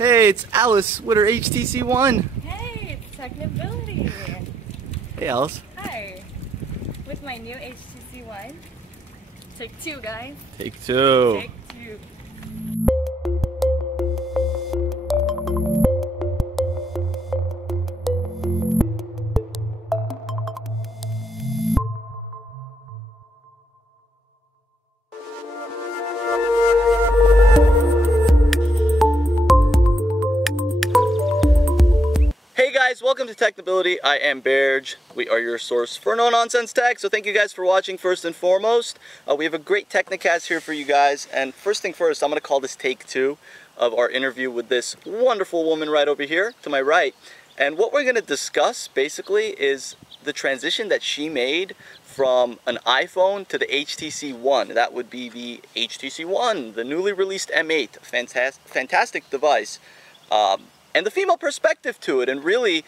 Hey, it's Alice with her HTC One. Hey, it's Technibility. Hey, Alice. Hi. With my new HTC One. Take two, guys. Take two. Take two. Hey guys, welcome to Technibility. I am Berj. We are your source for no-nonsense tech, so thank you guys for watching first and foremost. We have a great Technicast here for you guys, and first thing first, I'm going to call this take two of our interview with this wonderful woman right over here to my right. And what we're going to discuss basically is the transition that she made from an iPhone to the HTC One. That would be the HTC One, the newly released M8, fantastic device. And the female perspective to it, and really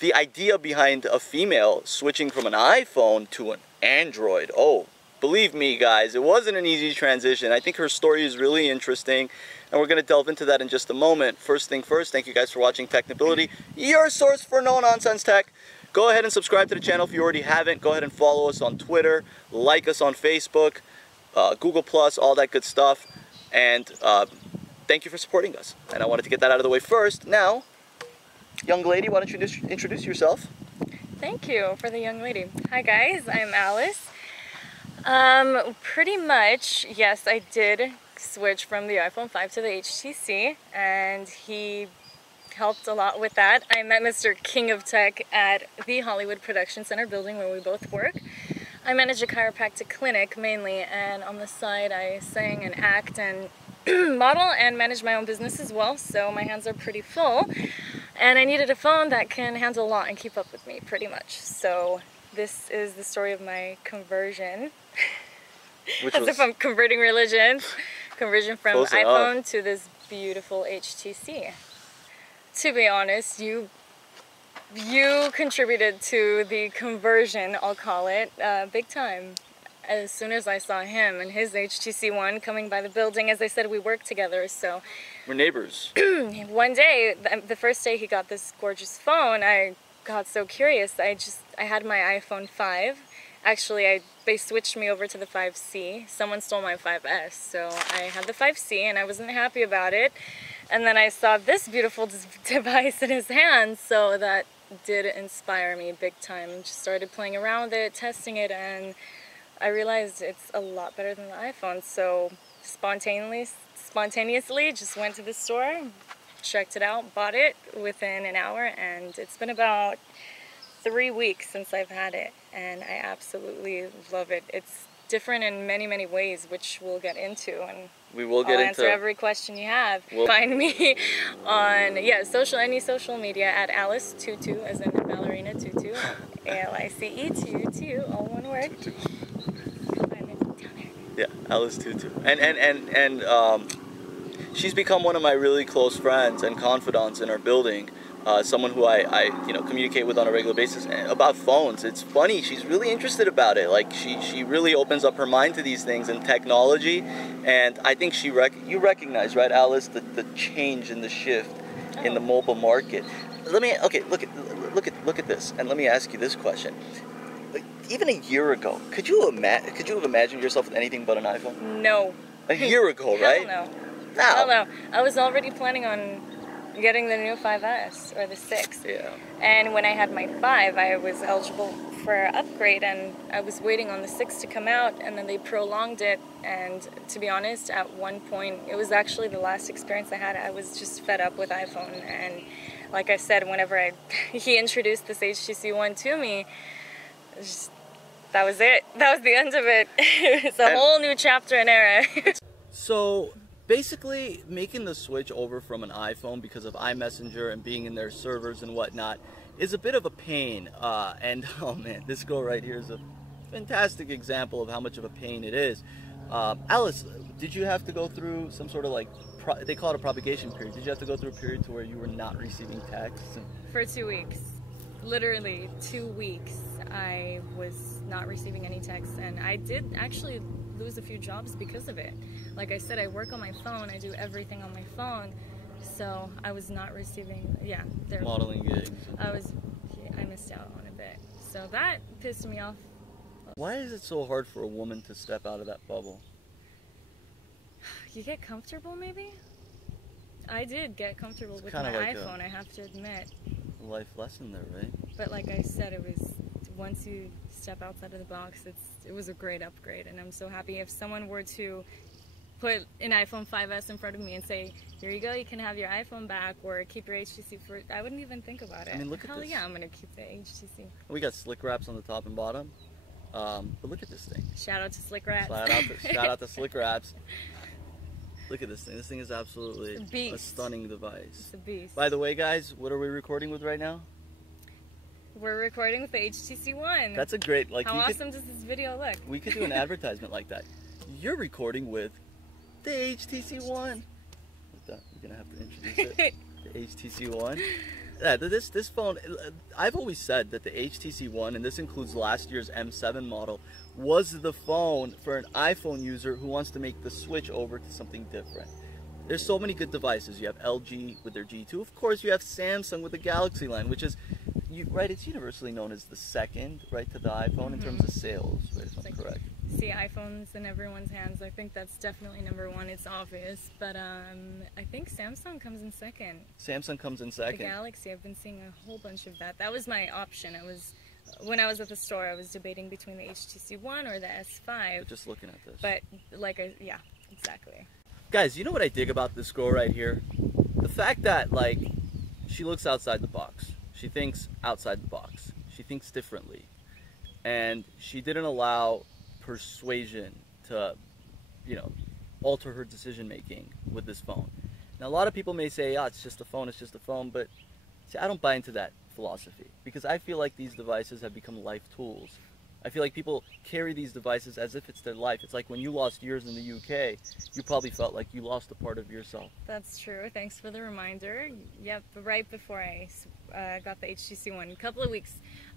the idea behind a female switching from an iPhone to an Android. Oh, believe me guys, it wasn't an easy transition. I think her story is really interesting, and we're going to delve into that in just a moment. First thing first, thank you guys for watching Technibility, your source for no-nonsense tech. Go ahead and subscribe to the channel if you already haven't. Go ahead and follow us on Twitter, like us on Facebook, Google+, all that good stuff. And thank you for supporting us. And I wanted to get that out of the way first. Now, young lady, why don't you just introduce yourself? Thank you for the young lady. Hi guys, I'm Alice. Pretty much, yes, I did switch from the iPhone 5 to the HTC, and he helped a lot with that. I met Mr. King of Tech at the Hollywood Production Center building where we both work. I manage a chiropractic clinic mainly, and on the side I sing and act and model and manage my own business as well, so my hands are pretty full, and I needed a phone that can handle a lot and keep up with me pretty much. So this is the story of my conversion. As if I'm converting religions. Conversion from iPhone to this beautiful HTC. To be honest, you contributed to the conversion, I'll call it, big time. As soon as I saw him and his HTC One coming by the building, as I said, we work together, so... We're neighbors. One day, the first day he got this gorgeous phone, I got so curious. I had my iPhone 5. Actually, they switched me over to the 5C. Someone stole my 5S, so I had the 5C and I wasn't happy about it. And then I saw this beautiful device in his hands, so that did inspire me big time. Just started playing around with it, testing it, and I realized it's a lot better than the iPhone, so spontaneously just went to the store, checked it out, bought it within an hour, and it's been about 3 weeks since I've had it, and I absolutely love it. It's different in many, many ways, which we'll get into, and I'll answer every question you have. Find me on any social media at Alice Tutu, as in ballerina Tutu, ALICE Tutu, all one word. Yeah, Alice Tutu. And she's become one of my really close friends and confidants in our building. Someone who I communicate with on a regular basis about phones. It's funny, she's really interested about it. Like she really opens up her mind to these things and technology, and I think you recognize, right, Alice, the change and the shift in the mobile market. Look at this, and let me ask you this question. Even a year ago, could you have imagined yourself with anything but an iPhone? No. A year ago, right? Hell no. Hell no. I was already planning on getting the new 5S or the 6. Yeah. And when I had my 5, I was eligible for an upgrade, and I was waiting on the 6 to come out, and then they prolonged it. And to be honest, at one point, it was actually the last experience I had. I was just fed up with iPhone, and like I said, whenever he introduced this HTC One to me, that was it. That was the end of it. It's a whole new chapter and era. So basically, making the switch over from an iPhone because of iMessenger and being in their servers and whatnot is a bit of a pain. And oh man, this girl right here is a fantastic example of how much of a pain it is. Alice, did you have to go through some sort of they call it a propagation period? Did you have to go through a period to where you were not receiving texts? For 2 weeks. Literally 2 weeks I was not receiving any texts, and I did actually lose a few jobs because of it. Like I said, I work on my phone, I do everything on my phone, so I was not receiving, their modeling gigs. I missed out on a bit. So that pissed me off. Why is it so hard for a woman to step out of that bubble? You get comfortable, maybe? I did get comfortable with my like iPhone, I have to admit. A life lesson there, right? But like I said, it was, once you step outside of the box, it was a great upgrade, and I'm so happy. If someone were to put an iPhone 5S in front of me and say, here you go, you can have your iPhone back, or keep your HTC for, I wouldn't even think about it. I mean, look at Hell this. yeah, I'm gonna keep the HTC. We got slick wraps on the top and bottom, but look at this thing. Shout out to Slick Wraps. Shout out to Slick Wraps. Look at this thing. This thing is absolutely a stunning device. It's a beast. By the way, guys, what are we recording with right now? We're recording with the HTC One. That's a great, like, how awesome does this video look? We could do an advertisement like that. You're recording with the HTC One. You're gonna have to introduce it. The HTC One. Yeah, this phone, I've always said that the HTC One, and this includes last year's M7 model, was the phone for an iPhone user who wants to make the switch over to something different. There's so many good devices. You have LG with their G2. Of course, you have Samsung with the Galaxy line, which is, right, it's universally known as the second, right, to the iPhone in terms of sales, right, if I'm correct. See iPhones in everyone's hands. I think that's definitely number one. It's obvious, but I think Samsung comes in second. Samsung comes in second. The Galaxy, I've been seeing a whole bunch of that. That was my option. When I was at the store, I was debating between the HTC One or the S5. But just looking at this. But yeah, exactly. Guys, you know what I dig about this girl right here? The fact that, like, she looks outside the box. She thinks outside the box. She thinks differently. And she didn't allow persuasion to, alter her decision making with this phone. Now, a lot of people may say, it's just a phone, but see, I don't buy into that philosophy, because I feel like these devices have become life tools. I feel like people carry these devices as if it's their life. It's like when you lost yours in the UK, you probably felt like you lost a part of yourself. That's true. Thanks for the reminder. Yep, right before I got the HTC One, a couple of weeks,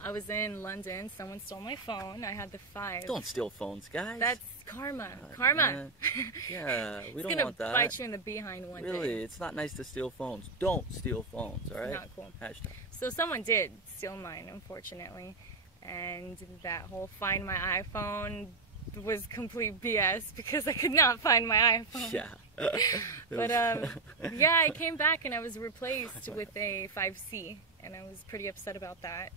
I was in London. Someone stole my phone. I had the 5. Don't steal phones, guys. That's karma. Karma. Yeah, we don't want that. It's gonna bite you in the behind one day. Really, it's not nice to steal phones. Don't steal phones, all right? Not cool. Hashtag. So someone did steal mine, unfortunately. And that whole find my iPhone was complete BS because I could not find my iPhone. Yeah. But yeah, I came back and I was replaced with a 5C, and I was pretty upset about that.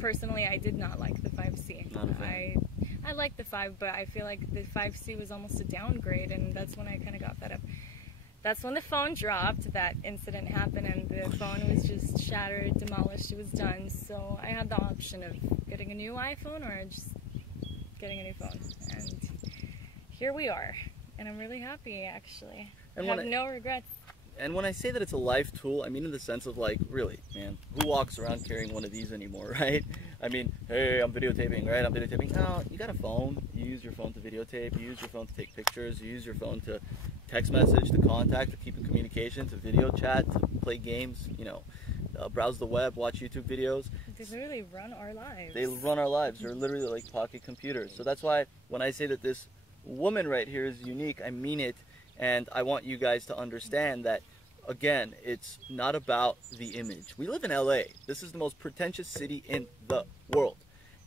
Personally, I did not like the 5C. Not a fan. I liked the 5, but I feel like the 5C was almost a downgrade, and that's when I kind of got fed up. That's when the phone dropped, that incident happened, and the phone was just shattered, demolished, it was done. So I had the option of getting a new iPhone or just getting a new phone. And here we are. And I'm really happy, actually. I have no regrets. And when I say that it's a life tool, I mean in the sense of, like, really, man, who walks around carrying one of these anymore, right? I mean, hey, I'm videotaping, right? I'm videotaping. No, you got a phone. You use your phone to videotape. You use your phone to take pictures. You use your phone to text message, to contact, to keep in communication, to video chat, to play games, browse the web, watch YouTube videos. They literally run our lives. They run our lives. They're literally like pocket computers. So that's why when I say that this woman right here is unique, I mean it. And I want you guys to understand that, again, it's not about the image. We live in LA. This is the most pretentious city in the world.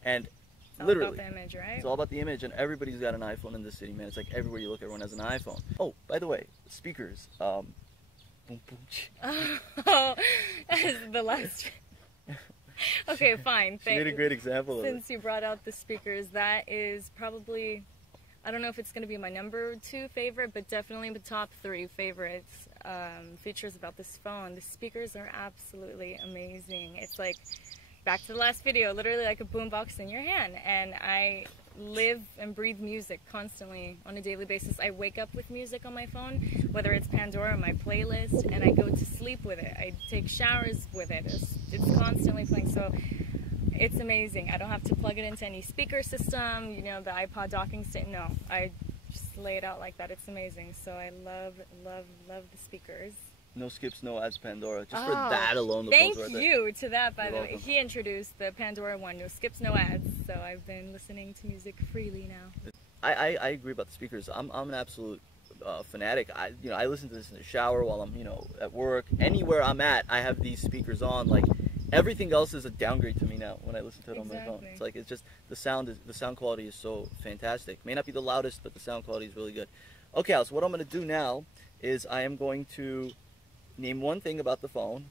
And it's all literally, about the image, right? It's all about the image, and everybody's got an iPhone in this city, man. It's like everywhere you look, everyone has an iPhone. Oh, by the way, speakers. Boom, boom. Oh, the last... Okay, fine. She made a great example of it. Since you brought out the speakers, that is probably... I don't know if it's going to be my number 2 favorite, but definitely the top 3 favorites features about this phone. The speakers are absolutely amazing. It's like, back to the last video, literally like a boombox in your hand. And I live and breathe music constantly on a daily basis. I wake up with music on my phone, whether it's Pandora or my playlist, and I go to sleep with it. I take showers with it. It's constantly playing. So it's amazing. I don't have to plug it into any speaker system, the iPod docking stick. No, I just lay it out like that. It's amazing. So I love, love, love the speakers. No skips, no ads, Pandora. Just for that alone, the phone's right there. Thank you to that, by the way. He introduced the Pandora one. No skips, no ads. So I've been listening to music freely now. I agree about the speakers. I'm an absolute fanatic. I listen to this in the shower while I'm, at work. Anywhere I'm at, I have these speakers on. Like, everything else is a downgrade to me now when I listen to it on my phone. It's like, it's just, the sound quality is so fantastic. May not be the loudest, but the sound quality is really good. Okay, Alice, what I'm going to do now is I am going to name one thing about the phone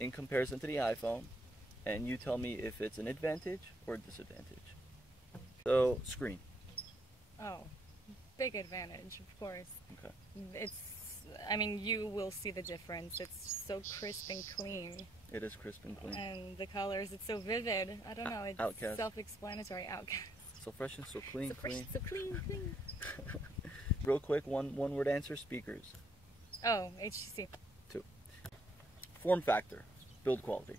in comparison to the iPhone, and you tell me if it's an advantage or a disadvantage. So, screen. Oh, big advantage, of course. Okay. I mean, you will see the difference. It's so crisp and clean. It is crisp and clean. And the colors, it's so vivid. I don't know, it's Outcast. Self-explanatory. Outcast. So fresh and so clean, So fresh, so clean. Real quick, one word answer, speakers. Oh, HTC. 2. Form factor, build quality.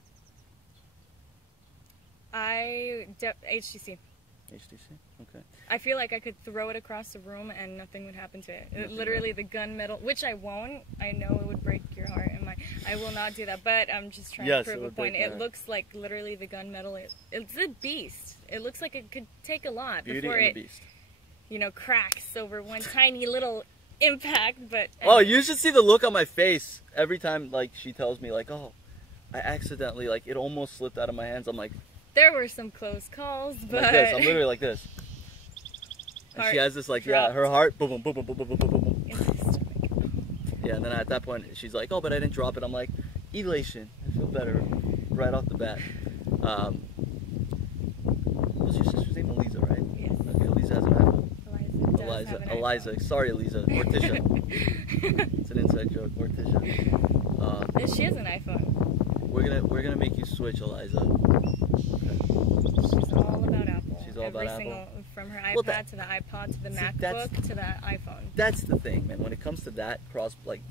HTC. HTC, okay. I feel like I could throw it across the room and nothing would happen to it. Literally the gunmetal, which I won't. I know it would break your heart, and I will not do that. But I'm just trying to prove a point. It looks like literally the gunmetal. It's a beast. It looks like it could take a lot before it, cracks over one tiny little impact. But oh, you should see the look on my face every time like she tells me like, oh, I accidentally it almost slipped out of my hands. I'm like. There were some close calls, but... Like this. I'm literally like this. And she has this her heart, boom, boom, boom, boom, boom, boom, boom, boom. Yeah, and then at that point, she's like, oh, but I didn't drop it. I'm like, elation. I feel better right off the bat. What's your sister's name? Elisa, right? Yes. Okay, Elisa has an iPhone. Eliza. Sorry, Elisa. Morticia. It's an inside joke. Morticia. She has an iPhone. We're gonna make you switch, Eliza. Okay. She's all about Apple. She's all about Apple. From her iPad to the iPod to the MacBook to the iPhone. That's the thing, man. When it comes to that cross, like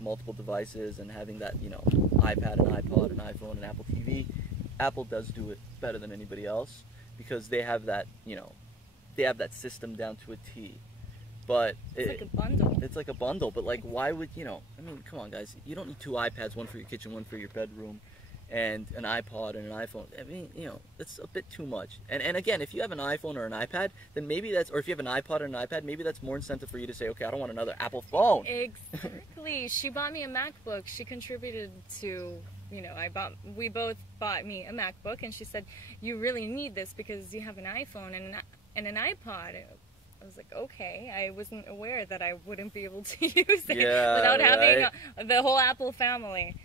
multiple devices and having that, iPad and iPod and iPhone and Apple TV, Apple does do it better than anybody else because they have that, they have that system down to a T. But it's like a bundle. It's like a bundle, but why would, I mean, come on, guys. You don't need 2 iPads, one for your kitchen, one for your bedroom, and an iPod and an iPhone. I mean, that's a bit too much. And again, if you have an iPhone or an iPad, then maybe or if you have an iPod and an iPad, maybe that's more incentive for you to say, okay, I don't want another Apple phone. Exactly. She bought me a MacBook. She contributed to, we both bought me a MacBook, and she said, you really need this because you have an iPhone and an iPod. I was like, okay. I wasn't aware that I wouldn't be able to use it without having the whole Apple family.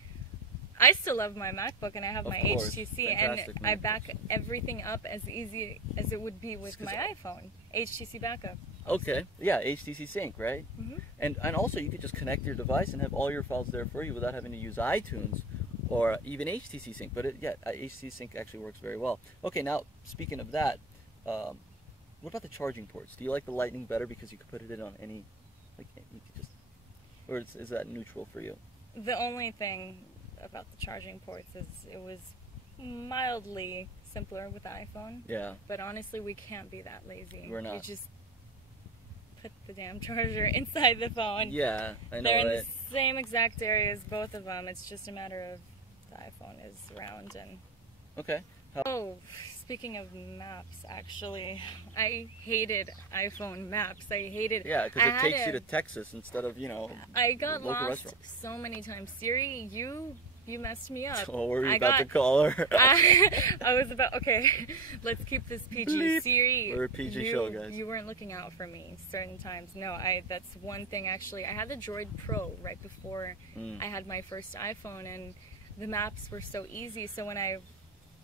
I still love my MacBook, and I have my HTC, and I back everything up as easy as it would be with my iPhone. HTC backup. Okay, yeah, HTC Sync, right? Mm-hmm. And also you could just connect your device and have all your files there for you without having to use iTunes or even HTC Sync. But HTC Sync actually works very well. Okay, now speaking of that. What about the charging ports? Do you like the Lightning better because you could put it in on any, you could just, or is that neutral for you? The only thing about the charging ports is it was mildly simpler with the iPhone. Yeah. But honestly, we can't be that lazy. We're not. You just put the damn charger inside the phone. Yeah, I know. They're in the same exact area as both of them. It's just a matter of the iPhone is round and. Okay. Oh, speaking of maps, actually, I hated iPhone maps. I hated. Yeah, because it takes you to Texas instead of I got lost so many times. Siri, you messed me up. Oh, were you about to call her? I was about. Okay, let's keep this PG. Bleep. Siri, we're a PG show, guys. You weren't looking out for me certain times. No, that's one thing actually. I had the Droid Pro right before I had my first iPhone, and the maps were so easy. So when I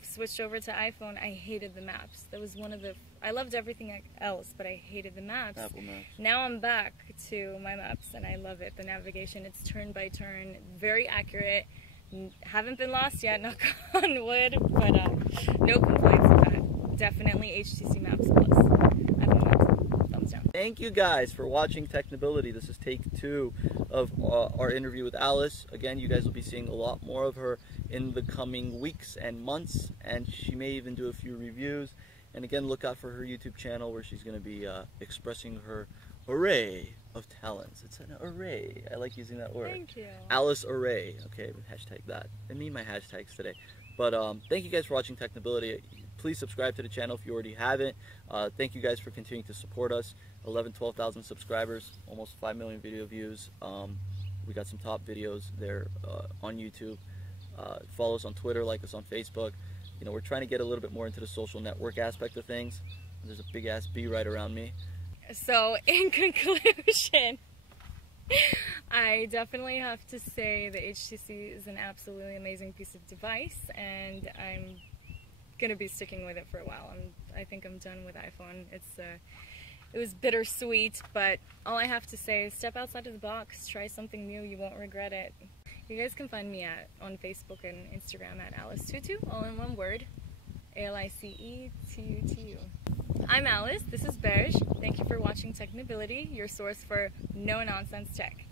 switched over to iPhone, I hated the maps. That was one of the. I loved everything else, but I hated the maps. Apple Maps. Now I'm back to my maps, and I love it. The navigation, it's turn by turn, very accurate. Haven't been lost yet, knock on wood, but no complaints with that. Definitely HTC Maps Plus. iPhone Maps, thumbs down. Thank you guys for watching Technibility. This is take 2 of our interview with Alice. Again, you guys will be seeing a lot more of her in the coming weeks and months, and she may even do a few reviews. And again, look out for her YouTube channel where she's going to be expressing her array of talents. It's an array. I like using that word. Thank you. Alice Array. Okay, hashtag that. And me, my hashtags today. But thank you guys for watching Technibility. Please subscribe to the channel if you already haven't. Thank you guys for continuing to support us. 12,000 subscribers, almost 5 million video views. We got some top videos there on YouTube. Follow us on Twitter, like us on Facebook. You know, we're trying to get a little bit more into the social network aspect of things. There's a big ass bee right around me. So in conclusion, I definitely have to say the HTC is an absolutely amazing piece of device, and I'm gonna be sticking with it for a while. I think I'm done with iPhone. It was bittersweet, but all I have to say is step outside of the box, try something new, you won't regret it. You guys can find me on Facebook and Instagram at Alice Tutu, all in one word, ALICETUTU. I'm Alice, this is Berj. Thank you for watching Technibility, your source for no-nonsense tech.